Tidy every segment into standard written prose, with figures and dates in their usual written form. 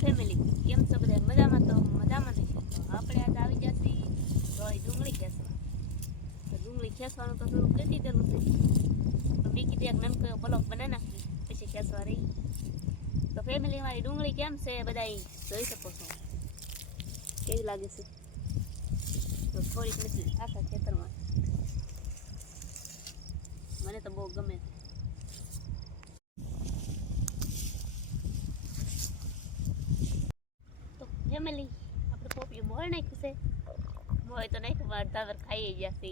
Family કેમ છો બધા મજામાં? તો મજામાં નહીં તો આપણે આજે આવી જશે તો ડુંગળી ખેંચવા. તો ડુંગળી ખેંચવાનું તો થોડુંક કહેતી દેલું છે તો મેં કીધું એક નાનકડો બ્લોક બનાવી નાખી પછી ખેંચવા રહી. તો ફેમિલી મારી ડુંગળી કેમ છે બધા જોઈ શકો છો કેવી લાગે છે. તો થોડીક નથી આખા ખેતરમાં મને તો બહુ ગમે છે. ફેમિલી આપણે પોપીઓ મોળ નાખ્યું છે. મોળ તો નાખ્યું અડધા વાર ખાઈ ગયા છે.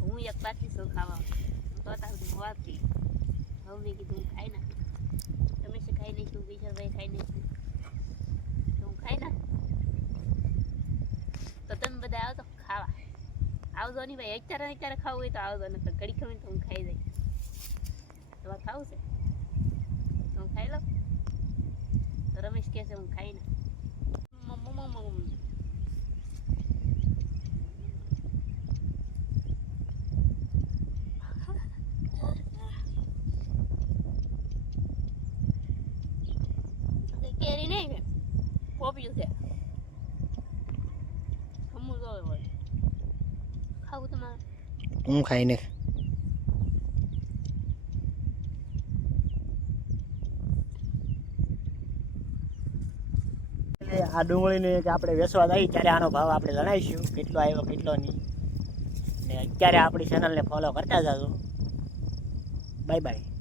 હું એક પાછી છું ખાવા તો તારું વાપરી હવે મેં કીધું હું ખાઈ નાખું. તમે શું ખાઈ નાખ્યું? કિશોરભાઈ ખાઈ નાખ્યું તો હું ખાઈ નાખું. તો તમે બધા આવતો ખાવા આવજો નહીં ભાઈ. અત્યારે ખાવું હોય તો આવજો ને તો ઘડી ખમી તો હું ખાઈ જાય. તમારે ખાવું છે તો હું ખાઈ લઉં. તો રમેશ કહે છે હું ખાઈ નાખું. કેરી નહીં પોપ્યું છે ખમું જોવે હોય ખાવું તમારે હું ખાઈને આ ડુંગળીને કે આપણે વેચવા જઈએ ત્યારે આનો ભાવ આપણે જણાવીશું કેટલો આવ્યો કેટલો નહીં. ને અત્યારે આપણી ચેનલને ફોલો કરતા જાજો. Bye bye.